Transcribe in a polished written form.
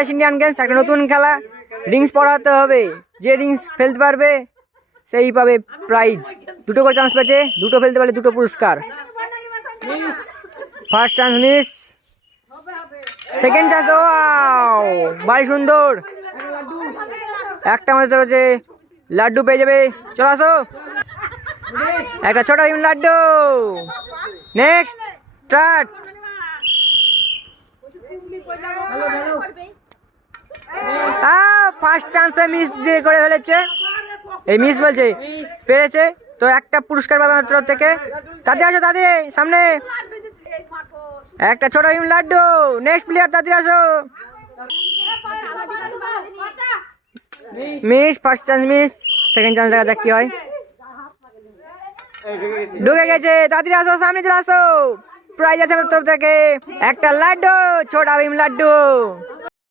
Bangladesh Indian games একটা নতুন খেলা। রিংস পড়াতে হবে, যে রিংস ফেলতে পারবে সেই পাবে প্রাইজ। দুটো করে চান্স পেয়েছে, দুটো ফেলতে পারলে দুটো পুরস্কার। First chance miss, second chance, ও ভাই সুন্দর। একটা আমাদের রয়েছে, লাড্ডু পেয়ে যাবে। চলো আসো, একটা ছোট লাড্ডু। Next start. ফার্স্ট চান্সে মিস দিয়ে করে ফেলেছে, এই মিস বলছে, পেরেছে তো একটা পুরস্কার পাবে আমার তরফ থেকে। তাদের আসো, তাদের সামনে একটা ছোট লাড্ডু। নেক্সট প্লেয়ার, তাদের আসো। Miss, first chance miss, second chance দেখা যাক কি হয়। ঢুকে গেছে, তাদের আসো, সামনে চলে আসো। প্রাইজ আছে আমার তরফ থেকে একটা লাড্ডু, ছোট লাড্ডু।